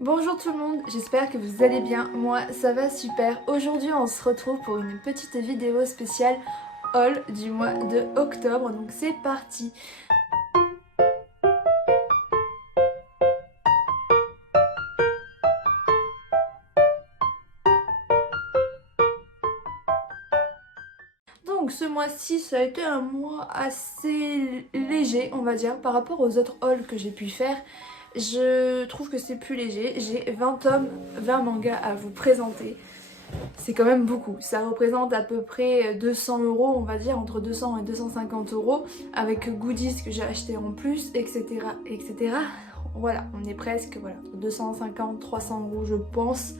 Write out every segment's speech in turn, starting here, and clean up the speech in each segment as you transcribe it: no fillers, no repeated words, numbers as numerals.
Bonjour tout le monde, j'espère que vous allez bien, moi ça va super. Aujourd'hui on se retrouve pour une petite vidéo spéciale haul du mois de octobre, donc c'est parti. Donc ce mois-ci ça a été un mois assez léger on va dire par rapport aux autres hauls que j'ai pu faire. Je trouve que c'est plus léger, j'ai 20 tomes, 20 mangas à vous présenter. C'est quand même beaucoup, ça représente à peu près 200 euros, on va dire entre 200 et 250 euros avec goodies que j'ai acheté en plus, etc. etc. Voilà, on est presque voilà, 250, 300 euros je pense.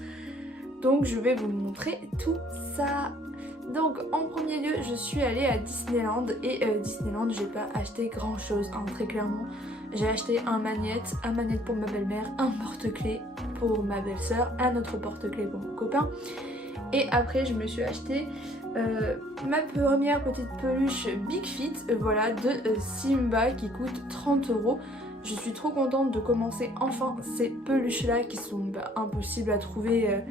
Donc je vais vous montrer tout ça. Donc en premier lieu je suis allée à Disneyland et Disneyland j'ai pas acheté grand chose hein, très clairement. J'ai acheté un magnète pour ma belle-mère, un porte-clés pour ma belle-sœur, un autre porte-clés pour mon copain. Et après je me suis acheté ma première petite peluche Big Fit voilà, de Simba qui coûte 30 euros. Je suis trop contente de commencer enfin ces peluches là qui sont impossibles à trouver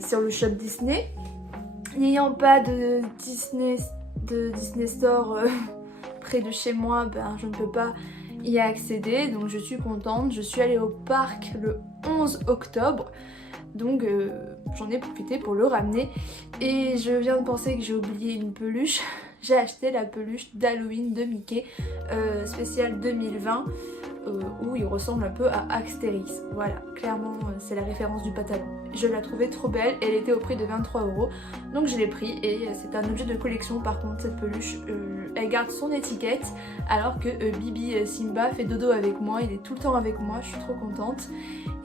sur le shop Disney. N'ayant pas de Disney Store près de chez moi, ben, je ne peux pas y accéder. Donc je suis contente. Je suis allée au parc le 11 octobre. Donc j'en ai profité pour le ramener. Et je viens de penser que j'ai oublié une peluche. J'ai acheté la peluche d'Halloween de Mickey spéciale 2020. Où il ressemble un peu à Astérix. Voilà, clairement c'est la référence du pantalon. Je la trouvais trop belle, elle était au prix de 23 euros. Donc je l'ai pris et c'est un objet de collection. Par contre cette peluche, elle garde son étiquette alors que Bibi Simba fait dodo avec moi, il est tout le temps avec moi, je suis trop contente.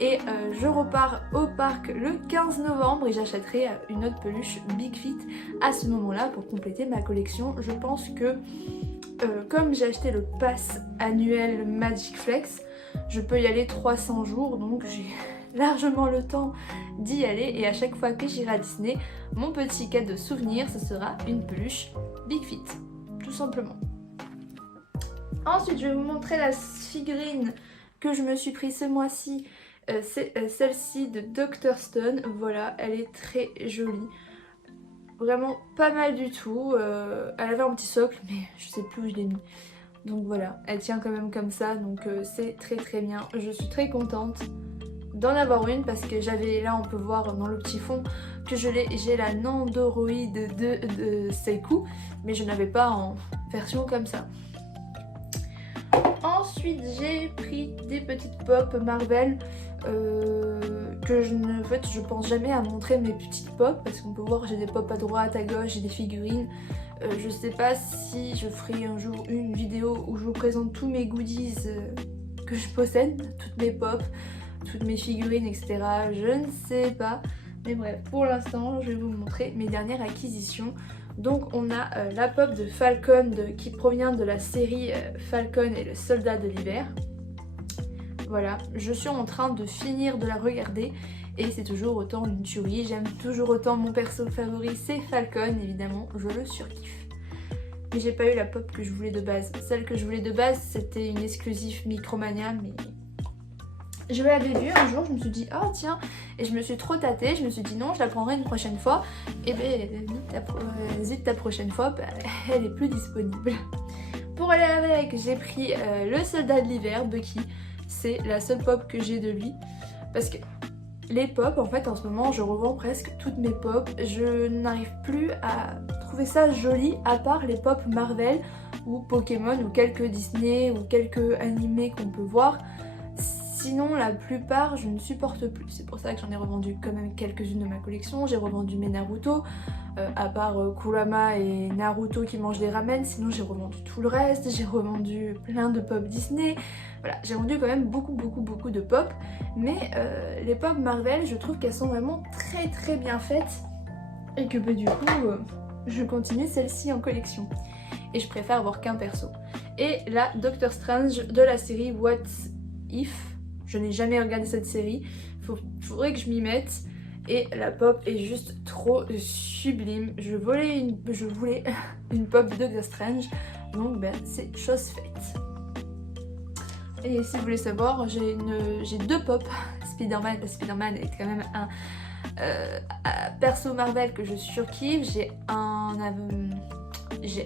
Et je repars au parc le 15 novembre et j'achèterai une autre peluche Big Fit à ce moment-là pour compléter ma collection. Je pense que comme j'ai acheté le pass annuel Magic Flex, je peux y aller 300 jours, donc j'ai largement le temps d'y aller. Et à chaque fois que j'irai à Disney, mon petit cadeau souvenir, ce sera une peluche Big Fit, tout simplement. Ensuite, je vais vous montrer la figurine que je me suis prise ce mois-ci. C'est celle-ci de Dr. Stone, voilà, elle est très jolie. Vraiment pas mal du tout, elle avait un petit socle mais je sais plus où je l'ai mis. Donc voilà, elle tient quand même comme ça, donc c'est très bien. Je suis très contente d'en avoir une parce que j'avais, là on peut voir dans le petit fond que j'ai la Nandoroid de Seiku, mais je n'avais pas en version comme ça. Ensuite j'ai pris des petites pop Marvel que en fait je pense jamais à montrer mes petites pop parce qu'on peut voir j'ai des pop à droite, à gauche, j'ai des figurines. Je sais pas si je ferai un jour une vidéo où je vous présente tous mes goodies que je possède, toutes mes pop, toutes mes figurines etc. Je ne sais pas, mais bref pour l'instant je vais vous montrer mes dernières acquisitions. Donc on a la pop de Falcon qui provient de la série Falcon et le soldat de l'hiver. Voilà, je suis en train de finir de la regarder et c'est toujours autant une tuerie. J'aime toujours autant, mon perso favori c'est Falcon évidemment, je le surkiffe. Mais j'ai pas eu la pop que je voulais de base. Celle que je voulais de base c'était une exclusive Micromania, mais je l'avais vue un jour, je me suis dit oh tiens, et je me suis trop tâtée, je me suis dit non je la prendrai une prochaine fois. Et ben zut ta prochaine fois, bah, elle est plus disponible. Pour aller avec j'ai pris le soldat de l'hiver, Bucky. C'est la seule pop que j'ai de lui parce que les pop en fait en ce moment je revends presque toutes mes pop. Je n'arrive plus à trouver ça joli à part les pop Marvel ou Pokémon ou quelques Disney ou quelques animés qu'on peut voir. Sinon la plupart je ne supporte plus, c'est pour ça que j'en ai revendu quand même quelques-unes de ma collection. J'ai revendu mes Naruto, à part Kurama et Naruto qui mangent des ramen, sinon j'ai revendu tout le reste, j'ai revendu plein de pop Disney. Voilà, j'ai vendu quand même beaucoup de pop, mais les pop Marvel je trouve qu'elles sont vraiment très bien faites et que du coup je continue celle-ci en collection. Et je préfère avoir qu'un perso. Et la Doctor Strange de la série What If. Je n'ai jamais regardé cette série, faudrait que je m'y mette. Et la pop est juste trop sublime. Je voulais une pop de Doctor Strange, donc ben, c'est chose faite. Et si vous voulez savoir, j'ai 2 pop Spider-Man. Spider-Man est quand même un perso Marvel que je surkiffe. J'ai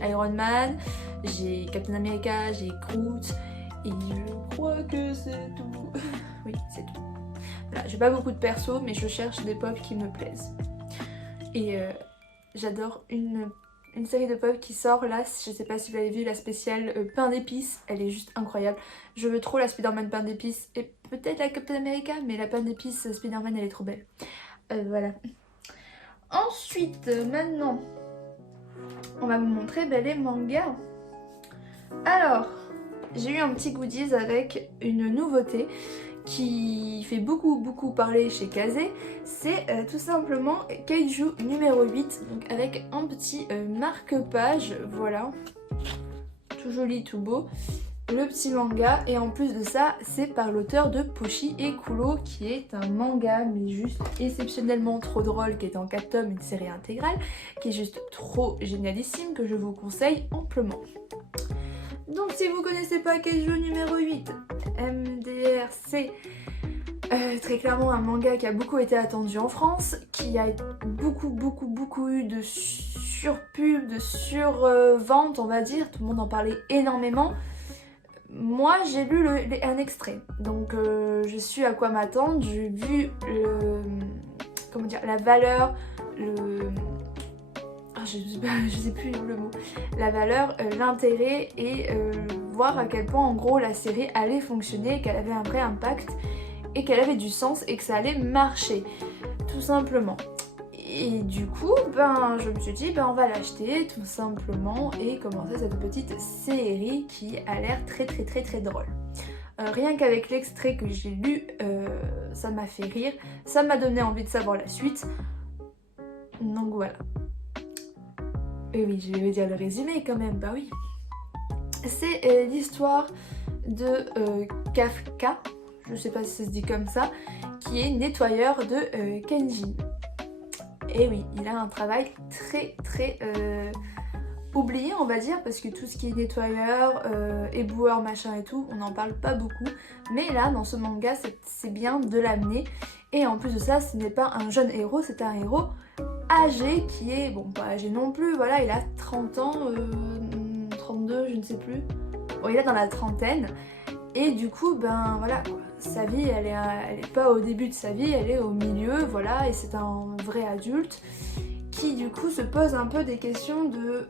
Iron Man, j'ai Captain America, j'ai Groot et je crois que c'est tout. Oui, c'est tout. Voilà, j'ai pas beaucoup de persos mais je cherche des pop qui me plaisent. Et j'adore une série de pop qui sort là, je sais pas si vous l'avez vu, la spéciale pain d'épices, elle est juste incroyable. Je veux trop la Spider-Man pain d'épices et peut-être la Captain America, mais la pain d'épices Spider-Man elle est trop belle. Voilà. Ensuite, maintenant, on va vous montrer les mangas. Alors, j'ai eu un petit goodies avec une nouveauté qui fait beaucoup parler chez Kazé. C'est tout simplement Kaiju numéro 8, donc avec un petit marque-page, voilà, tout joli, tout beau, le petit manga. Et en plus de ça, c'est par l'auteur de Pochi et Kulo, qui est un manga mais juste exceptionnellement trop drôle, qui est en 4 tomes, une série intégrale, qui est juste trop génialissime, que je vous conseille amplement. Donc si vous connaissez pas Kaiju numéro 8, MDR, c'est très clairement un manga qui a beaucoup été attendu en France, qui a beaucoup eu de surpub, de survente on va dire, tout le monde en parlait énormément. Moi j'ai lu un extrait, donc je suis à quoi m'attendre, j'ai vu la valeur, je sais plus le mot, la valeur, l'intérêt et voir à quel point en gros la série allait fonctionner, qu'elle avait un vrai impact et qu'elle avait du sens et que ça allait marcher, tout simplement. Et du coup, je me suis dit, on va l'acheter tout simplement et commencer cette petite série qui a l'air très drôle. Rien qu'avec l'extrait que j'ai lu, ça m'a fait rire, ça m'a donné envie de savoir la suite. Donc voilà. Et oui, je vais dire le résumé quand même, bah oui. C'est l'histoire de Kafka, je sais pas si ça se dit comme ça, qui est nettoyeur de Kenjin. Et oui, il a un travail très oublié on va dire, parce que tout ce qui est nettoyeur, éboueur, machin et tout, on n'en parle pas beaucoup. Mais là, dans ce manga, c'est bien de l'amener. Et en plus de ça, ce n'est pas un jeune héros, c'est un héros âgé qui est, bon pas âgé non plus, voilà, il a 30 ans, 32, je ne sais plus. Bon, il est dans la trentaine. Et du coup, voilà, sa vie, elle est pas au début de sa vie, elle est au milieu, voilà, et c'est un vrai adulte qui du coup se pose un peu des questions de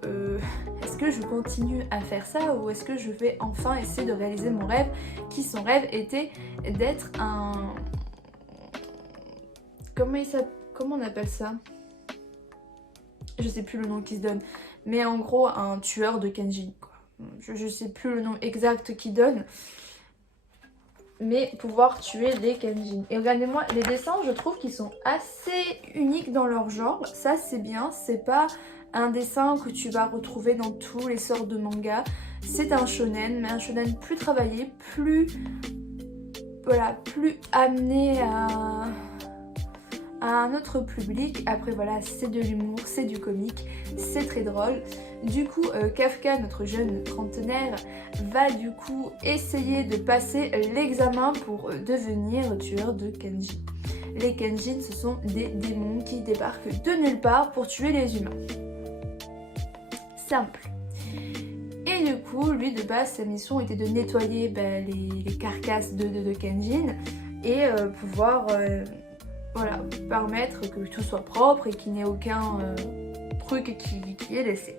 est-ce que je continue à faire ça ou est-ce que je vais enfin essayer de réaliser mon rêve, qui son rêve était d'être un... Comment on appelle ça? Je sais plus le nom qu'il se donne, mais en gros un tueur de Kenjin, quoi. Je sais plus le nom exact qu'il donne, mais pouvoir tuer les Kenjin. Et regardez-moi, les dessins, je trouve qu'ils sont assez uniques dans leur genre. Ça, c'est bien. C'est pas un dessin que tu vas retrouver dans tous les sortes de mangas. C'est un shonen, mais un shonen plus travaillé, plus amené à un autre public. Après voilà, c'est de l'humour, c'est du comique, c'est très drôle. Du coup, Kafka, notre jeune trentenaire, va du coup essayer de passer l'examen pour devenir tueur de Kenjin. Les Kenjin, ce sont des démons qui débarquent de nulle part pour tuer les humains. Simple. Et du coup, lui de base, sa mission était de nettoyer les carcasses de Kenjin et pouvoir... voilà, permettre que tout soit propre et qu'il n'y ait aucun truc qui est laissé.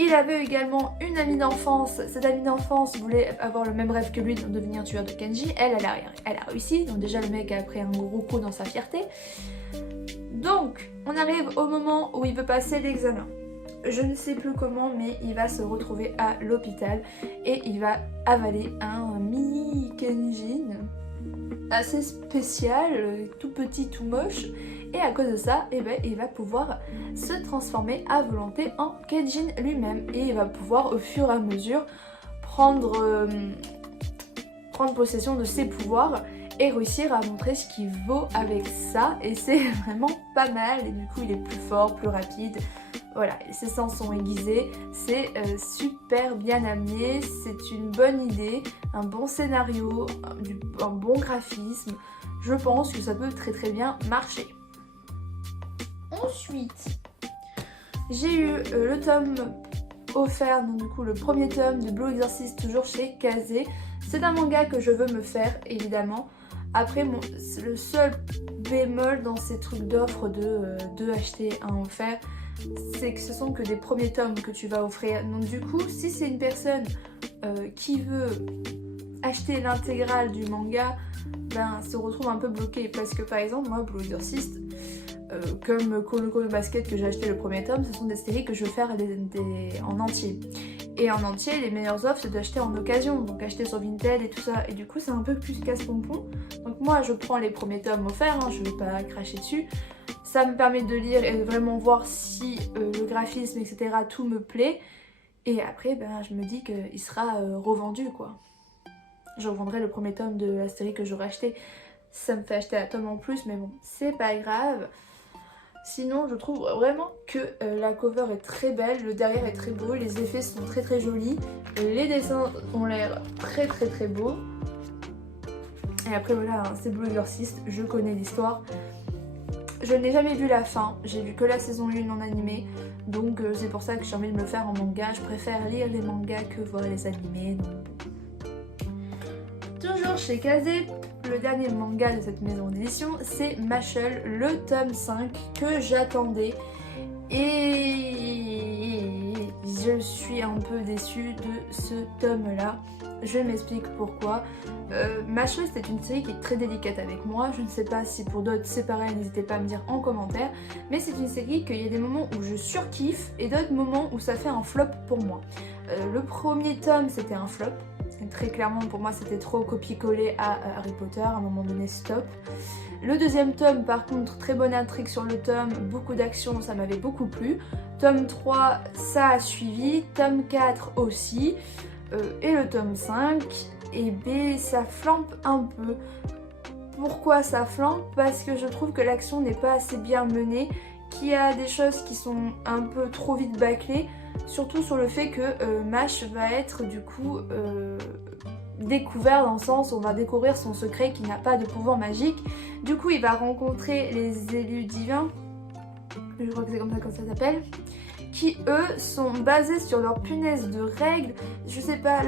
Il avait également une amie d'enfance. Cette amie d'enfance voulait avoir le même rêve que lui, de devenir tueur de Kenji. Elle a réussi. Donc déjà le mec a pris un gros coup dans sa fierté. Donc on arrive au moment où il veut passer l'examen. Je ne sais plus comment, mais il va se retrouver à l'hôpital et il va avaler un mini Kenjin assez spécial, tout petit, tout moche, et à cause de ça, il va pouvoir se transformer à volonté en Kenjin lui-même et il va pouvoir au fur et à mesure prendre possession de ses pouvoirs et réussir à montrer ce qu'il vaut avec ça, et c'est vraiment pas mal. Et du coup il est plus fort, plus rapide, Voilà, ses sens sont aiguisés, c'est super bien amené, c'est une bonne idée, un bon scénario, un bon graphisme. Je pense que ça peut très bien marcher. Ensuite, j'ai eu le tome offert, donc du coup le premier tome de Blue Exorcist, toujours chez Kazé. C'est un manga que je veux me faire, évidemment. Après, le seul bémol dans ces trucs d'offre de acheter un offert, c'est que ce sont que des premiers tomes que tu vas offrir. Donc du coup, si c'est une personne qui veut acheter l'intégrale du manga, ben se retrouve un peu bloquée. Parce que par exemple, moi, Blue Exorcist, comme Colo Colo Basket que j'ai acheté le premier tome, ce sont des séries que je veux faire en entier. Et en entier, les meilleures offres, c'est d'acheter en occasion, donc acheter sur Vinted et tout ça. Et du coup, c'est un peu plus casse-pompon. Donc moi, je prends les premiers tomes offerts, hein, je vais pas cracher dessus. Ça me permet de lire et de vraiment voir si le graphisme, etc., tout me plaît. Et après, ben, je me dis qu'il sera revendu, quoi. Je revendrai le premier tome de la série que j'aurais acheté. Ça me fait acheter un tome en plus, mais bon, c'est pas grave. Sinon, je trouve vraiment que la cover est très belle, le derrière est très beau, les effets sont très jolis, les dessins ont l'air très beaux. Et après voilà, hein, c'est Blue Exorcist, je connais l'histoire. Je n'ai jamais vu la fin, j'ai vu que la saison 1 en animé, donc c'est pour ça que j'ai envie de me le faire en manga. Je préfère lire les mangas que voir les animés. Donc... Toujours chez Kazé, le dernier manga de cette maison d'édition, c'est Mashle, le tome 5 que j'attendais. Et je suis un peu déçue de ce tome-là. Je m'explique pourquoi. Mashle, c'est une série qui est très délicate avec moi. Je ne sais pas si pour d'autres c'est pareil, n'hésitez pas à me dire en commentaire. Mais c'est une série qu'il y a des moments où je surkiffe et d'autres moments où ça fait un flop pour moi. Le premier tome, c'était un flop. Très clairement, pour moi, c'était trop copier-coller à Harry Potter. À un moment donné, stop. Le deuxième tome, par contre, très bonne intrigue sur le tome, beaucoup d'action, ça m'avait beaucoup plu. Tome 3, ça a suivi. Tome 4 aussi. Et le tome 5, et B, ça flambe un peu. Pourquoi ça flambe? Parce que je trouve que l'action n'est pas assez bien menée, qu'il y a des choses qui sont un peu trop vite bâclées. Surtout sur le fait que Mash va être du coup découvert dans le sens où on va découvrir son secret qui n'a pas de pouvoir magique. Du coup il va rencontrer les élus divins, je crois que c'est comme ça que ça s'appelle, qui eux sont basés sur leur punaise de règles. Je sais pas,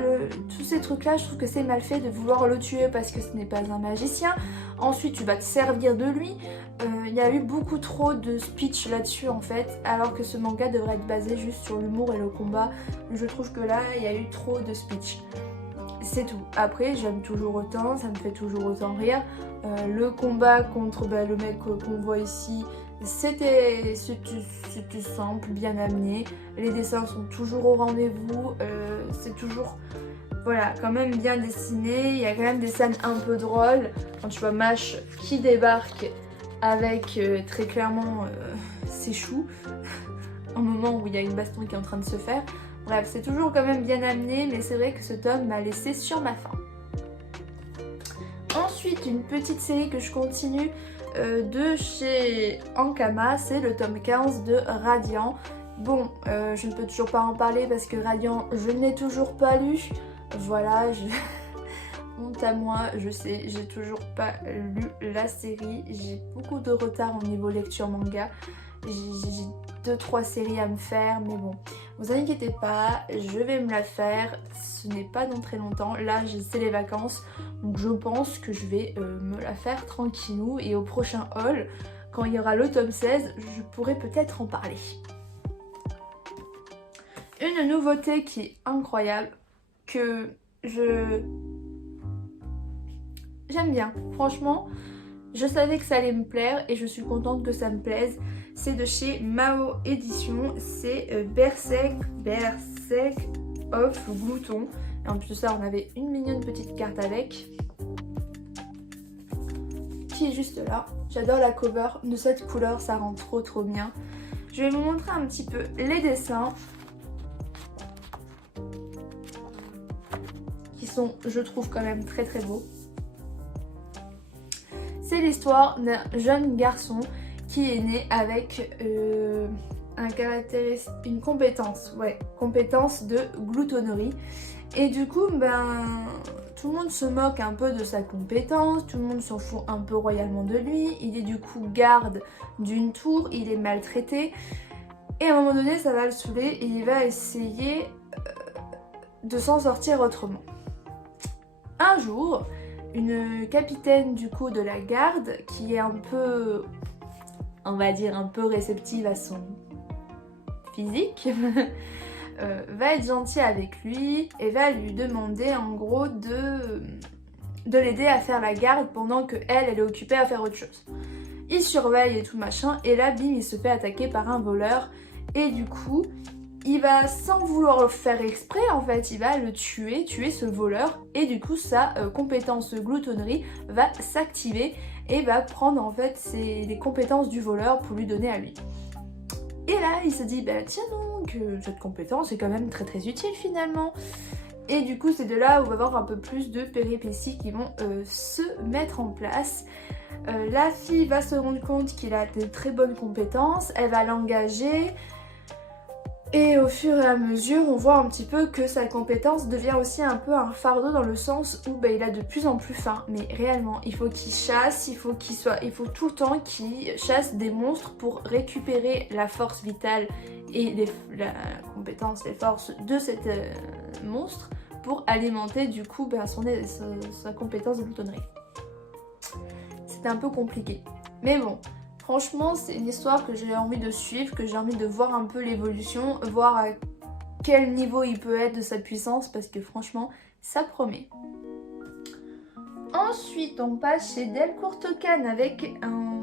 tous ces trucs là, je trouve que c'est mal fait de vouloir le tuer parce que ce n'est pas un magicien. Ensuite tu vas te servir de lui. Il y a eu beaucoup trop de speech là-dessus en fait, alors que ce manga devrait être basé juste sur l'humour et le combat. Je trouve que là il y a eu trop de speech. C'est tout. Après j'aime toujours autant, ça me fait toujours autant rire. Le combat contre le mec qu'on voit ici, c'était simple, bien amené. Les dessins sont toujours au rendez-vous, c'est toujours voilà, quand même bien dessiné. Il y a quand même des scènes un peu drôles. Quand tu vois Mash qui débarque avec très clairement ses choux, au moment où il y a une baston qui est en train de se faire. Bref, c'est toujours quand même bien amené, mais c'est vrai que ce tome m'a laissé sur ma faim. Ensuite, une petite série que je continue de chez Ankama, c'est le tome 15 de Radiant. Bon, je ne peux toujours pas en parler parce que Radiant, je ne l'ai toujours pas lu. Voilà, honte à moi, je sais, j'ai toujours pas lu la série. J'ai beaucoup de retard au niveau lecture manga. J'ai 2-3 séries à me faire, mais bon, vous inquiétez pas, je vais me la faire. Ce n'est pas dans très longtemps. Là, c'est les vacances, donc je pense que je vais me la faire tranquillou. Et au prochain haul, quand il y aura le tome 16, je pourrai peut-être en parler. Une nouveauté qui est incroyable, que j'aime bien, franchement. Je savais que ça allait me plaire et je suis contente que ça me plaise. C'est de chez Mao Édition, c'est Berserk of Glouton. Et en plus de ça, on avait une mignonne petite carte avec, qui est juste là. J'adore la cover de cette couleur, ça rend trop bien. Je vais vous montrer un petit peu les dessins, qui sont, je trouve, quand même très beaux. C'est l'histoire d'un jeune garçon qui est né avec une compétence, compétence de gloutonnerie. Et du coup, tout le monde se moque un peu de sa compétence, tout le monde s'en fout un peu royalement de lui. Il est du coup garde d'une tour, il est maltraité. Et à un moment donné, ça va le saouler et il va essayer de s'en sortir autrement. Un jour, une capitaine du coup de la garde, qui est un peu, on va dire un peu réceptive à son physique, va être gentille avec lui et va lui demander en gros de l'aider à faire la garde pendant que elle est occupée à faire autre chose. Il surveille et tout machin et là bim il se fait attaquer par un voleur et du coup il va sans vouloir le faire exprès en fait il va le tuer ce voleur et du coup sa compétence gloutonnerie va s'activer et va prendre en fait les compétences du voleur pour lui donner à lui. Et là il se dit tiens donc cette compétence est quand même très très utile finalement. Et du coup c'est de là où on va avoir un peu plus de péripéties qui vont se mettre en place. La fille va se rendre compte qu'il a de très bonnes compétences, elle va l'engager. Et au fur et à mesure, on voit un petit peu que sa compétence devient aussi un peu un fardeau dans le sens où il a de plus en plus faim. Mais réellement, il faut qu'il chasse, il faut tout le temps qu'il chasse des monstres pour récupérer la force vitale et la compétence, les forces de cet monstre pour alimenter du coup sa compétence de gloutonnerie. C'est un peu compliqué. Mais bon. Franchement, c'est une histoire que j'ai envie de suivre, que j'ai envie de voir un peu l'évolution, voir à quel niveau il peut être de sa puissance, parce que franchement, ça promet. Ensuite, on passe chez Delcourt Tokan avec un...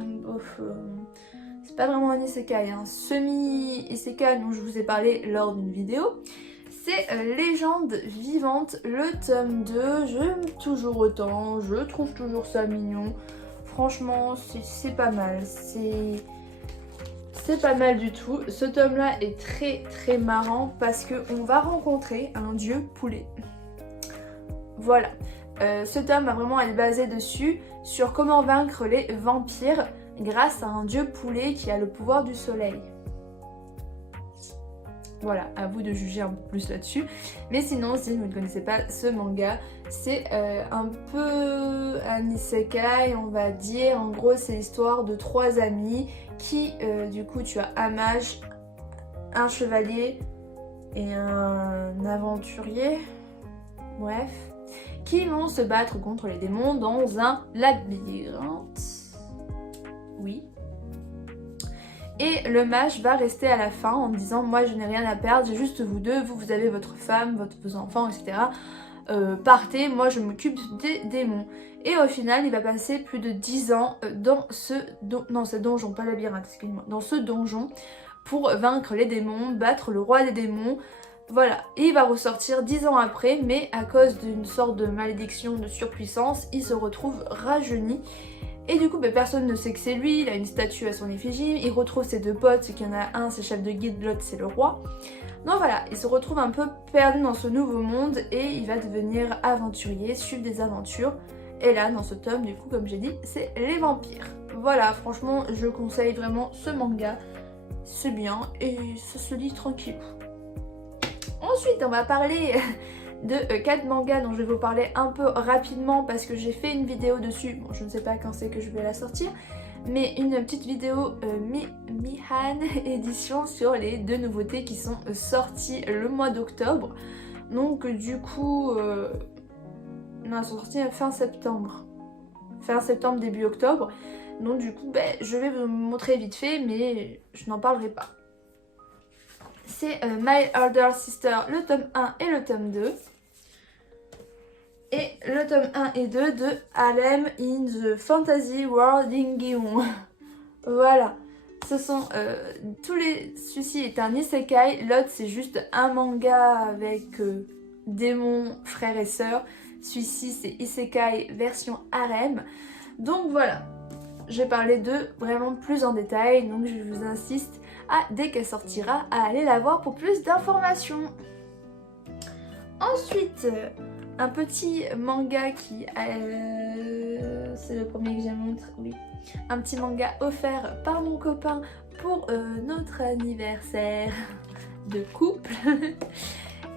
c'est pas vraiment un isekai, un semi-isekai dont je vous ai parlé lors d'une vidéo. C'est Légende vivante, le tome 2, j'aime toujours autant, je trouve toujours ça mignon. Franchement, c'est pas mal, c'est pas mal du tout. Ce tome-là est très très marrant parce qu'on va rencontrer un dieu poulet. Voilà, ce tome va vraiment être basé dessus, sur comment vaincre les vampires grâce à un dieu poulet qui a le pouvoir du soleil. Voilà, à vous de juger un peu plus là-dessus. Mais sinon, si vous ne connaissez pas ce manga, c'est un peu un isekai, on va dire. En gros, c'est l'histoire de 3 amis qui, du coup, tu as un mage, un chevalier et un aventurier. Bref, qui vont se battre contre les démons dans un labyrinthe. Oui. Et le mage va rester à la fin en disant moi je n'ai rien à perdre, j'ai juste vous deux, vous avez votre femme, vos enfants, etc. Partez, moi je m'occupe des démons. Et au final il va passer plus de 10 ans dans ce donjon, pas labyrinthe, excusez-moi, dans ce donjon pour vaincre les démons, battre le roi des démons. Voilà, et il va ressortir 10 ans après, mais à cause d'une sorte de malédiction de surpuissance, il se retrouve rajeuni. Et du coup, personne ne sait que c'est lui, il a une statue à son effigie, il retrouve ses 2 potes, qu'il y en a un c'est chef de guilde, l'autre c'est le roi. Donc voilà, il se retrouve un peu perdu dans ce nouveau monde et il va devenir aventurier, suivre des aventures. Et là, dans ce tome, du coup, comme j'ai dit, c'est les vampires. Voilà, franchement, je conseille vraiment ce manga, c'est bien et ça se lit tranquille. Ensuite, on va parler de 4 mangas dont je vais vous parler un peu rapidement parce que j'ai fait une vidéo dessus. Bon, je ne sais pas quand c'est que je vais la sortir, mais une petite vidéo Mihan édition sur les 2 nouveautés qui sont sorties le mois d'octobre. Donc du coup, non, elles sont sorties fin septembre. Fin septembre, début octobre. Donc du coup, je vais vous montrer vite fait, mais je n'en parlerai pas. C'est My Elder Sister, le tome 1 et le tome 2. Et le tome 1 et 2 de Alem in the Fantasy World Ingion. Voilà. Ce sont celui-ci est un isekai, l'autre c'est juste un manga avec démons, frères et sœurs. Celui-ci c'est isekai version harem. Donc voilà. Je vais parler d'eux vraiment plus en détail, donc je vous insiste dès qu'elle sortira, à aller la voir pour plus d'informations. Ensuite, un petit manga qui c'est le premier que j'ai montré, oui. Un petit manga offert par mon copain pour notre anniversaire de couple.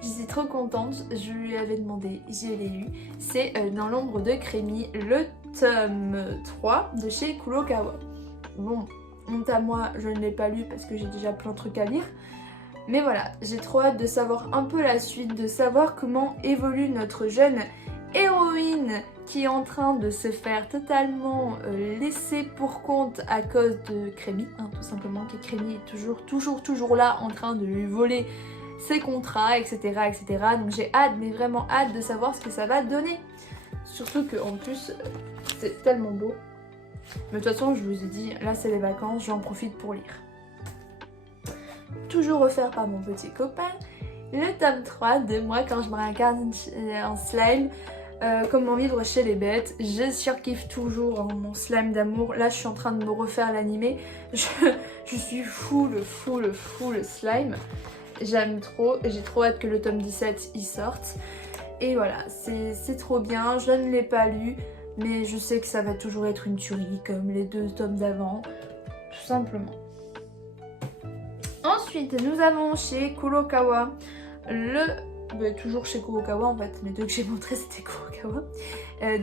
Je suis trop contente, je lui avais demandé, je l'ai eu. C'est Dans l'ombre de Crémy, le tome 3 de chez Kurokawa. Bon, honte à moi, je ne l'ai pas lu parce que j'ai déjà plein de trucs à lire. Mais voilà, j'ai trop hâte de savoir un peu la suite, de savoir comment évolue notre jeune héroïne qui est en train de se faire totalement laisser pour compte à cause de Crémy, hein, tout simplement, que Crémy est toujours là en train de lui voler ses contrats, etc. etc. Donc j'ai hâte, mais vraiment hâte de savoir ce que ça va donner. Surtout qu'en plus, c'est tellement beau. Mais de toute façon, je vous ai dit, là c'est les vacances, j'en profite pour lire. Toujours offert par mon petit copain, le tome 3 de Moi quand je me réincarne en slime. Comment vivre chez les bêtes. Je surkiffe toujours mon slime d'amour. Là je suis en train de me refaire l'animé. Je suis full slime. J'aime trop. J'ai trop hâte que le tome 17 y sorte. Et voilà, c'est trop bien. Je ne l'ai pas lu, mais je sais que ça va toujours être une tuerie comme les 2 tomes d'avant. Tout simplement. Ensuite, nous avons chez Kurokawa toujours chez Kurokawa en fait, les 2 que j'ai montrés c'était Kurokawa.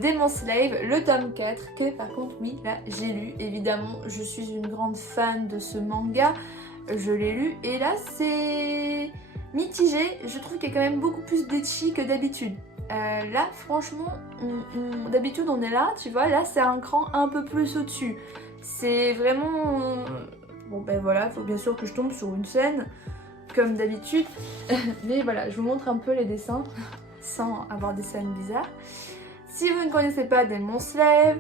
Demon Slave, le tome 4, que par contre, oui, là j'ai lu. Évidemment, je suis une grande fan de ce manga. Je l'ai lu et là c'est mitigé. Je trouve qu'il y a quand même beaucoup plus d'ecchi que d'habitude. Là, franchement, d'habitude on est là, tu vois, là c'est un cran un peu plus au-dessus. C'est vraiment... Bon ben voilà, il faut bien sûr que je tombe sur une scène, comme d'habitude. Mais voilà, je vous montre un peu les dessins, sans avoir des scènes bizarres. Si vous ne connaissez pas Demon Slave,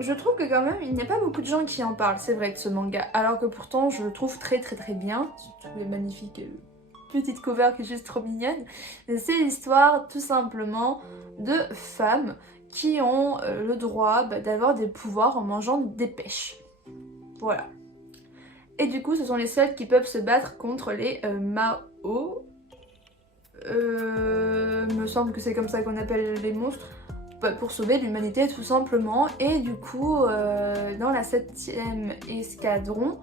je trouve que quand même, il n'y a pas beaucoup de gens qui en parlent, c'est vrai, de ce manga. Alors que pourtant, je le trouve très bien. Je trouve les magnifiques petite cover qui est juste trop mignonne. C'est l'histoire tout simplement de femmes qui ont le droit d'avoir des pouvoirs en mangeant des pêches. Voilà. Et du coup, ce sont les seuls qui peuvent se battre contre les Mao. Me semble que c'est comme ça qu'on appelle les monstres. Pour sauver l'humanité tout simplement. Et du coup, dans la 7e escadron,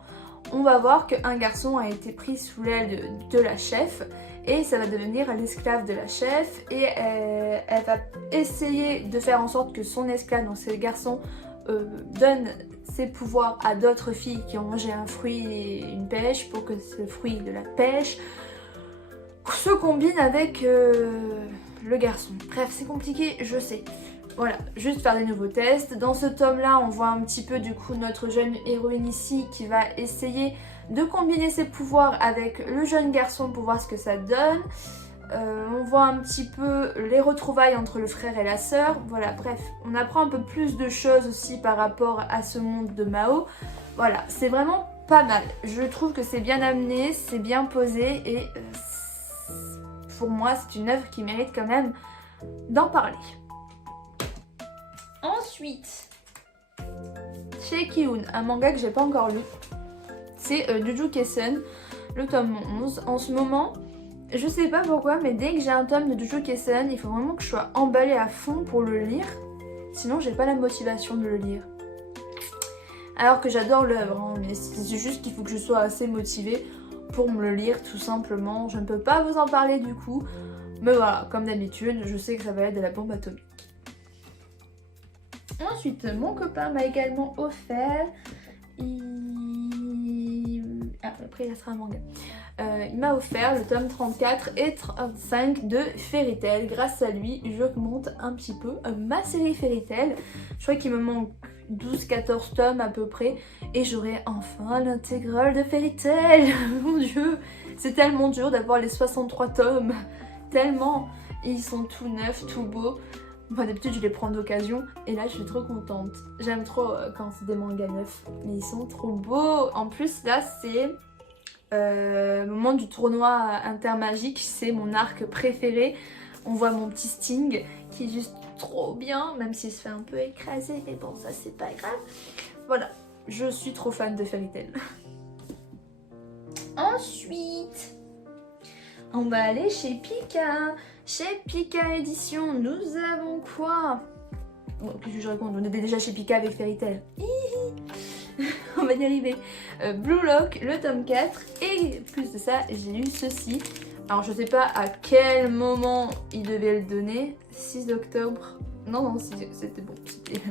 on va voir qu'un garçon a été pris sous l'aile de la chef. Et ça va devenir l'esclave de la chef. Et elle va essayer de faire en sorte que son esclave, donc ce garçon, donne ses pouvoirs à d'autres filles qui ont mangé un fruit et une pêche pour que ce fruit de la pêche se combine avec le garçon. Bref, c'est compliqué, je sais. Voilà, juste faire des nouveaux tests. Dans ce tome-là, on voit un petit peu du coup notre jeune héroïne ici qui va essayer de combiner ses pouvoirs avec le jeune garçon pour voir ce que ça donne. On voit un petit peu les retrouvailles entre le frère et la sœur. Voilà, bref, on apprend un peu plus de choses aussi par rapport à ce monde de Mao. Voilà, c'est vraiment pas mal. Je trouve que c'est bien amené, c'est bien posé et pour moi, c'est une œuvre qui mérite quand même d'en parler. Ensuite, chez Kiun, un manga que j'ai pas encore lu, c'est Jujutsu Kaisen, le tome 11. En ce moment, je sais pas pourquoi, mais dès que j'ai un tome de Jujutsu Kaisen, il faut vraiment que je sois emballée à fond pour le lire. Sinon, j'ai pas la motivation de le lire. Alors que j'adore l'œuvre, hein, mais c'est juste qu'il faut que je sois assez motivée pour me le lire, tout simplement. Je ne peux pas vous en parler du coup, mais voilà, comme d'habitude, je sais que ça va être de la bombe atomique. Ensuite, mon copain m'a également offert... après, il sera un manga. Il m'a offert le tome 34 et 35 de Fairy Tail. Grâce à lui, j'augmente un petit peu ma série Fairy Tail. Je crois qu'il me manque 12-14 tomes à peu près. Et j'aurai enfin l'intégrale de Fairy Tail. Mon dieu, c'est tellement dur d'avoir les 63 tomes. Tellement. Et ils sont tout neufs, tout beaux. Enfin, d'habitude, je les prends d'occasion. Et là, je suis trop contente. J'aime trop quand c'est des mangas neufs. Mais ils sont trop beaux. En plus, là, c'est... au moment du tournoi intermagique, c'est mon arc préféré. On voit mon petit Sting qui est juste trop bien, même s'il se fait un peu écraser, mais bon, ça c'est pas grave. Voilà, je suis trop fan de Fairy Tail. Ensuite, on va aller chez Pika. Chez Pika Édition, nous avons quoi? Bon, qu'est-ce que je raconte? On était déjà chez Pika avec Fairy Tail. On va y arriver. Blue Lock, le tome 4. Et plus de ça, j'ai lu ceci. Alors je sais pas à quel moment il devait le donner. 6 octobre. Non, c'était bon. C'était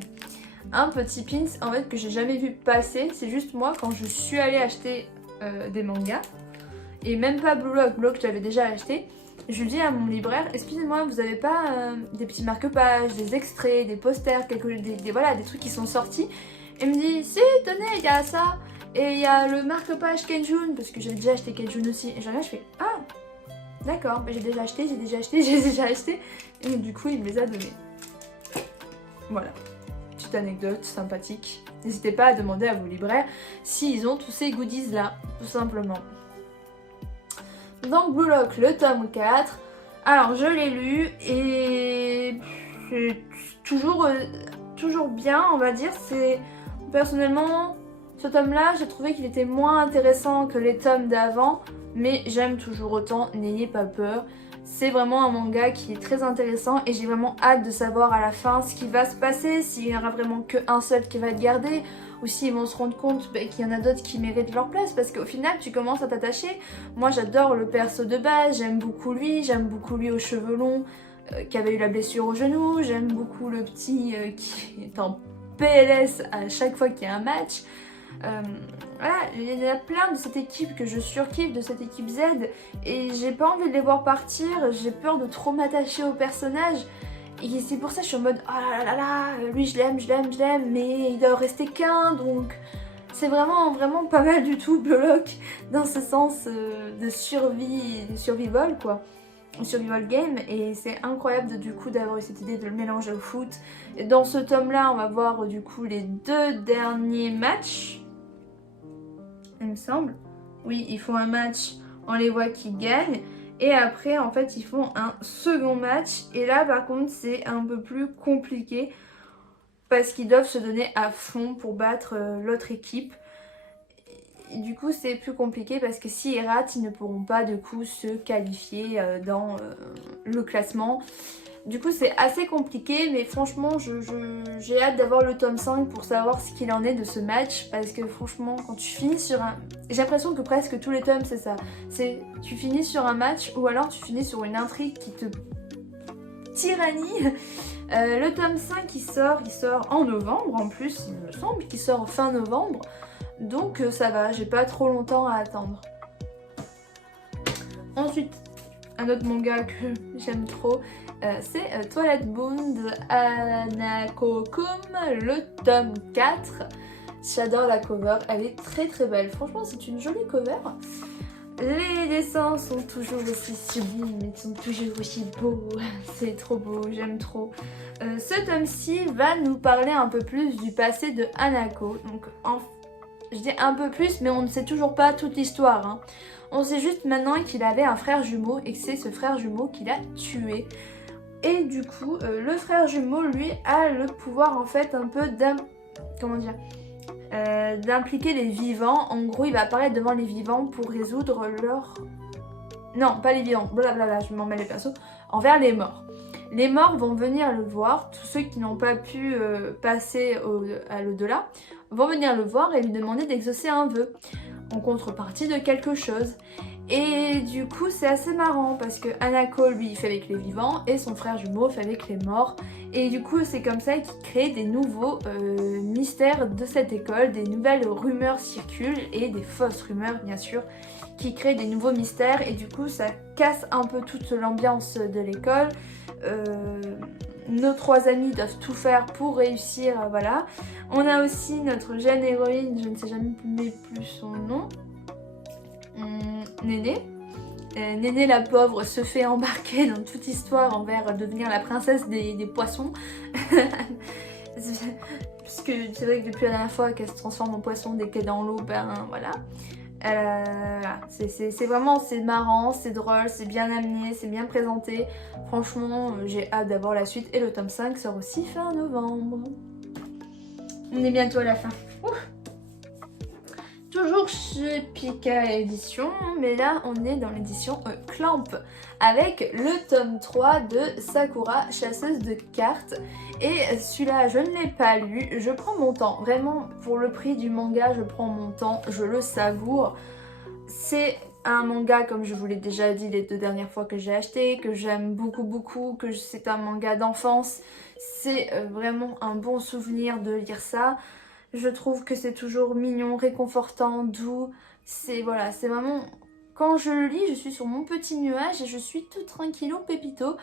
un petit pins en fait que j'ai jamais vu passer. C'est juste moi quand je suis allée acheter des mangas. Et même pas Blue Lock. Blue Lock j'avais déjà acheté. Je dis à mon libraire, excusez-moi, vous avez pas des petits marque-pages, des extraits, des posters, voilà, des trucs qui sont sortis. Et il me dit, si, tenez, il y a ça. Et il y a le marque-page Kenjun, parce que j'avais déjà acheté Kenjun aussi. Et je regarde, je fais, ah, d'accord, bah, j'ai déjà acheté. Et du coup, il me les a donnés. Voilà, petite anecdote sympathique. N'hésitez pas à demander à vos libraires s'ils ont tous ces goodies là, tout simplement. Donc Blue Lock, le tome 4. Alors je l'ai lu et c'est toujours bien, on va dire. Personnellement, ce tome là, j'ai trouvé qu'il était moins intéressant que les tomes d'avant, mais j'aime toujours autant, n'ayez pas peur. C'est vraiment un manga qui est très intéressant et j'ai vraiment hâte de savoir à la fin ce qui va se passer, s'il y aura vraiment qu'un seul qui va être gardé, ou s'ils vont se rendre compte qu'il y en a d'autres qui méritent leur place, parce qu'au final tu commences à t'attacher. Moi j'adore le perso de base, j'aime beaucoup lui aux cheveux longs, qui avait eu la blessure au genou, j'aime beaucoup le petit qui est en PLS à chaque fois qu'il y a un match. Voilà, il y a plein de cette équipe que je surkiffe, de cette équipe Z, et j'ai pas envie de les voir partir, j'ai peur de trop m'attacher au personnage. Et c'est pour ça que je suis en mode oh là là là, lui je l'aime, mais il doit rester qu'un, donc c'est vraiment pas mal du tout Blue Lock dans ce sens de survie, de survival quoi, survival game, et c'est incroyable du coup d'avoir eu cette idée de le mélanger au foot. Et dans ce tome là on va voir du coup les 2 derniers matchs, il me semble. Oui, ils font un match, on les voit qui gagnent. Et après, en fait, ils font un second match. Et là, par contre, c'est un peu plus compliqué. Parce qu'ils doivent se donner à fond pour battre l'autre équipe. Et du coup, c'est plus compliqué parce que s'ils ratent, ils ne pourront pas, du coup, se qualifier dans le classement. Du coup, c'est assez compliqué. Mais franchement, j'ai hâte d'avoir le tome 5 pour savoir ce qu'il en est de ce match. Parce que franchement, quand tu finis sur un... J'ai l'impression que presque tous les tomes, c'est ça. C'est tu finis sur un match ou alors tu finis sur une intrigue qui te tyrannie. Le tome 5 il sort en novembre en plus, il me semble qu'il sort fin novembre. Donc ça va, j'ai pas trop longtemps à attendre. Ensuite, un autre manga que j'aime trop, c'est Toilet Boon de Hanako Kum, le tome 4. J'adore la cover, elle est très belle. Franchement, c'est une jolie cover. Les dessins sont toujours aussi sublimes, ils sont toujours aussi beaux. C'est trop beau, j'aime trop. Ce tome-ci va nous parler un peu plus du passé de Hanako. Donc, je dis un peu plus, mais on ne sait toujours pas toute l'histoire. Hein. On sait juste maintenant qu'il avait un frère jumeau et que c'est ce frère jumeau qui l'a tué. Et du coup, le frère jumeau, lui, a le pouvoir en fait un peu d'impliquer les vivants. En gros, il va apparaître devant les vivants pour résoudre leur... Non, pas les vivants, blablabla, je m'en mêle les persos. Envers les morts. Les morts vont venir le voir, tous ceux qui n'ont pas pu passer à l'au-delà vont venir le voir et lui demander d'exaucer un vœu en contrepartie de quelque chose. Et du coup c'est assez marrant parce que Hanako lui il fait avec les vivants et son frère jumeau fait avec les morts. Et du coup c'est comme ça qu'il crée des nouveaux mystères de cette école, des nouvelles rumeurs circulent et des fausses rumeurs bien sûr qui créent des nouveaux mystères et du coup ça casse un peu toute l'ambiance de l'école. Nos 3 amis doivent tout faire pour réussir, voilà. On a aussi notre jeune héroïne, je ne sais jamais plus son nom. Néné. Néné la pauvre se fait embarquer dans toute histoire envers devenir la princesse des poissons. Parce que c'est vrai que depuis la dernière fois qu'elle se transforme en poisson dès qu'elle est dans l'eau, ben voilà. C'est vraiment, c'est marrant, c'est drôle, c'est bien amené, c'est bien présenté. Franchement, j'ai hâte d'avoir la suite. Et le tome 5 sort aussi fin novembre. On est bientôt à la fin. Ouf. Toujours chez Pika édition, mais là on est dans l'édition Clamp avec le tome 3 de Sakura, chasseuse de cartes. Et celui-là je ne l'ai pas lu, je prends mon temps, vraiment pour le prix du manga je prends mon temps, je le savoure. C'est un manga comme je vous l'ai déjà dit les 2 dernières fois que j'ai acheté, que j'aime beaucoup, que c'est un manga d'enfance. C'est vraiment un bon souvenir de lire ça. Je trouve que c'est toujours mignon, réconfortant, doux. C'est voilà, c'est vraiment... Quand je le lis, je suis sur mon petit nuage et je suis tout tranquillo pépito.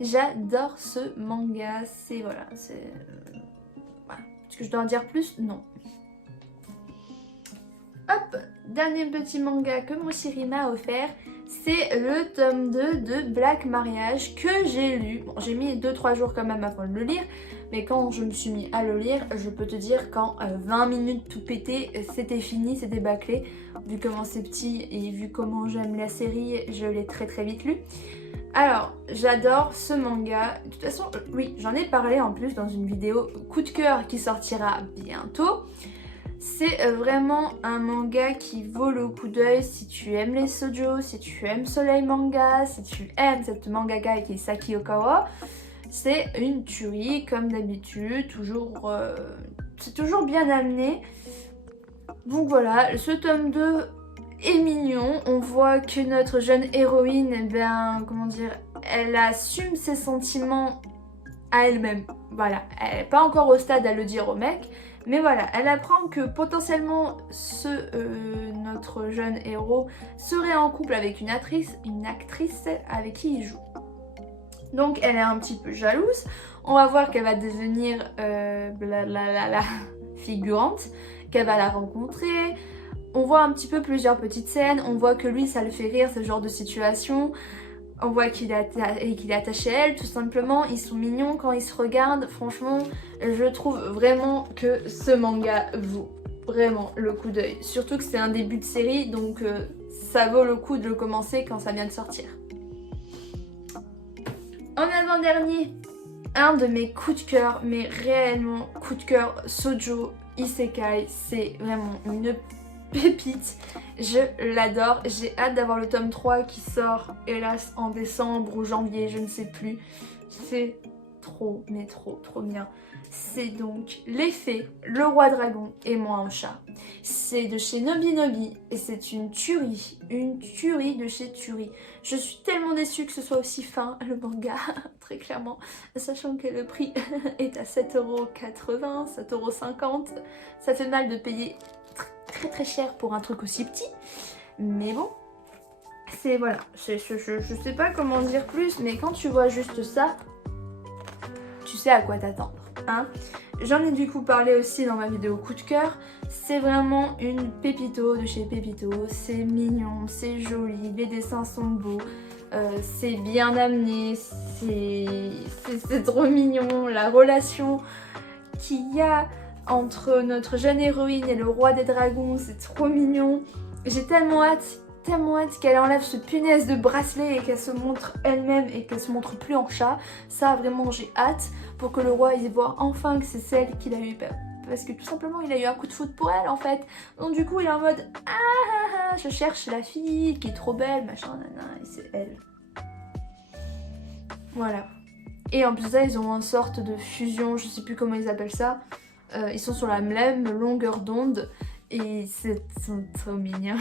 J'adore ce manga. C'est voilà, c'est... Voilà. Est-ce que je dois en dire plus? Non. Hop, dernier petit manga que mon chéri m'a offert, c'est le tome 2 de Black Mariage que j'ai lu. Bon, j'ai mis 2-3 jours quand même avant de le lire, mais quand je me suis mis à le lire, je peux te dire qu'en 20 minutes tout pété, c'était fini, c'était bâclé. Vu comment c'est petit et vu comment j'aime la série, je l'ai très vite lu. Alors, j'adore ce manga. De toute façon, oui, j'en ai parlé en plus dans une vidéo coup de cœur qui sortira bientôt. C'est vraiment un manga qui vaut le coup d'œil si tu aimes les shoujo, si tu aimes Soleil Manga, si tu aimes cette mangaka qui est Saki Okawa. C'est une tuerie comme d'habitude, c'est toujours bien amené. Donc voilà, ce tome 2 est mignon. On voit que notre jeune héroïne, eh ben, comment dire, elle assume ses sentiments à elle-même. Voilà, elle n'est pas encore au stade à le dire au mec. Mais voilà, elle apprend que potentiellement notre jeune héros serait en couple avec une actrice avec qui il joue. Donc elle est un petit peu jalouse. On va voir qu'elle va devenir figurante, qu'elle va la rencontrer. On voit un petit peu plusieurs petites scènes. On voit que lui, ça le fait rire, ce genre de situation. On voit qu'il est attaché à elle, tout simplement. Ils sont mignons quand ils se regardent. Franchement, je trouve vraiment que ce manga vaut vraiment le coup d'œil. Surtout que c'est un début de série, donc ça vaut le coup de le commencer quand ça vient de sortir. En avant-dernier, un de mes coups de cœur, mais réellement coup de cœur, Shoujo Isekai. C'est vraiment une pépite, je l'adore. J'ai hâte d'avoir le tome 3 qui sort hélas en décembre ou janvier, je ne sais plus. C'est trop mais trop bien. C'est donc Les Fées, Le Roi Dragon et Moi en chat. C'est de chez Nobinobi et c'est une tuerie de chez Tuerie. Je suis tellement déçue que ce soit aussi fin le manga, très clairement, sachant que le prix est à 7,80€, 7,50€. Ça fait mal de payer très cher pour un truc aussi petit, mais bon, c'est voilà, je sais pas comment dire plus, mais quand tu vois juste ça, tu sais à quoi t'attendre, hein. J'en ai du coup parlé aussi dans ma vidéo coup de cœur. C'est vraiment une pépito de chez Pépito. C'est mignon, c'est joli, les dessins sont beaux, c'est bien amené, c'est trop mignon. La relation qu'il y a entre notre jeune héroïne et le roi des dragons, c'est trop mignon. J'ai tellement hâte qu'elle enlève ce punaise de bracelet et qu'elle se montre elle-même et qu'elle se montre plus en chat. Ça vraiment j'ai hâte pour que le roi il voit enfin que c'est celle qu'il a eu, parce que tout simplement il a eu un coup de foudre pour elle en fait. Donc du coup il est en mode ah je cherche la fille qui est trop belle machin nana et c'est elle. Voilà. Et en plus de ça ils ont une sorte de fusion, je sais plus comment ils appellent ça. Ils sont sur la même longueur d'onde et c'est trop mignon.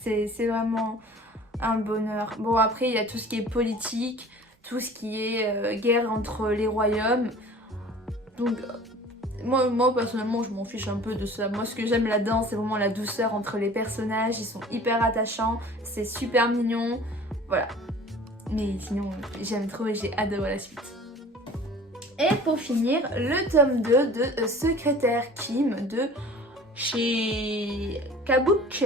C'est vraiment un bonheur. Bon après il y a tout ce qui est politique, tout ce qui est guerre entre les royaumes. Donc moi personnellement je m'en fiche un peu de ça. Moi ce que j'aime là-dedans c'est vraiment la douceur entre les personnages. Ils sont hyper attachants, c'est super mignon. Voilà. Mais sinon j'aime trop et j'ai hâte de voir la suite. Et pour finir, le tome 2 de Secrétaire Kim de chez Kabook,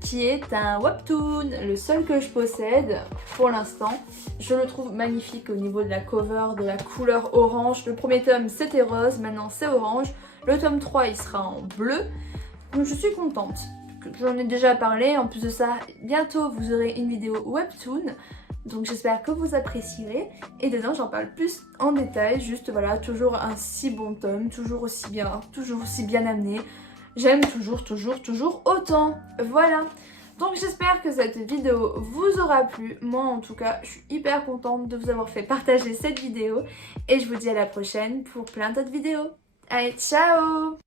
qui est un webtoon, le seul que je possède pour l'instant. Je le trouve magnifique au niveau de la cover, de la couleur orange. Le premier tome c'était rose, maintenant c'est orange. Le tome 3 il sera en bleu. Donc je suis contente. J'en ai déjà parlé, en plus de ça, bientôt vous aurez une vidéo webtoon. Donc j'espère que vous apprécierez. Et dedans j'en parle plus en détail. Juste voilà, toujours un si bon tome, toujours aussi bien amené. j'aime toujours autant. Voilà. Donc j'espère que cette vidéo vous aura plu. Moi en tout cas, je suis hyper contente de vous avoir fait partager cette vidéo. Et je vous dis à la prochaine pour plein d'autres vidéos. Allez, ciao!